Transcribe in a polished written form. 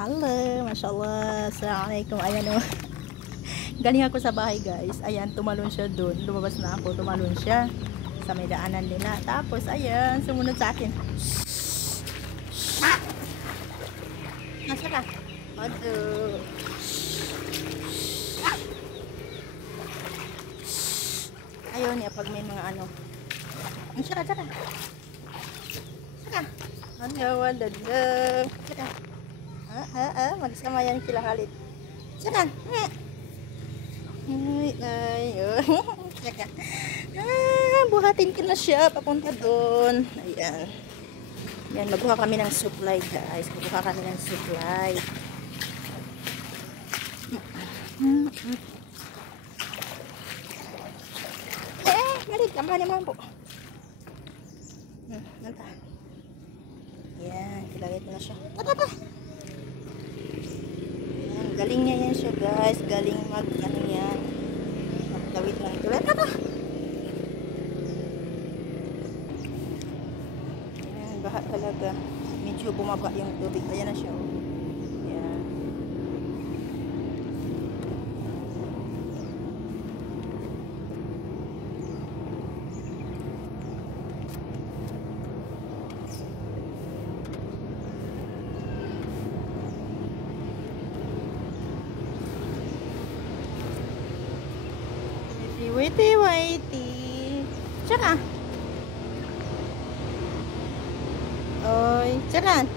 Hello, mashallah. Assalamualaikum. Ayan o. Galing ako sa bahay guys. Ayan, tumalon siya doon. Lumabas na ako, tumalon siya sa may daanan nila. Tapos, ayan, sumunod sa akin. Nasa ka? Aduh. Ayaw niya pag may mga ano. Saka, saka. Saka. Ayaw, wadada. Saka. Magsama yan sila Khalid. Saka. Saka. Buhatin ko na siya papunta doon. Ayan. Yan, magbuha kami ng supply guys. Magbuha kami ng supply. Marid, tambahan naman po. Nanta. Yan, kilagay ko na siya. Tata. Yan, galing niya yan siya guys. Galing ano yan. Magtawid lang ito. Tata. Yan, baha talaga. Medyo bumaba yung tubig. Ayan na siya. Yan. Waity, waity. Tsaka. Oy, tsaka.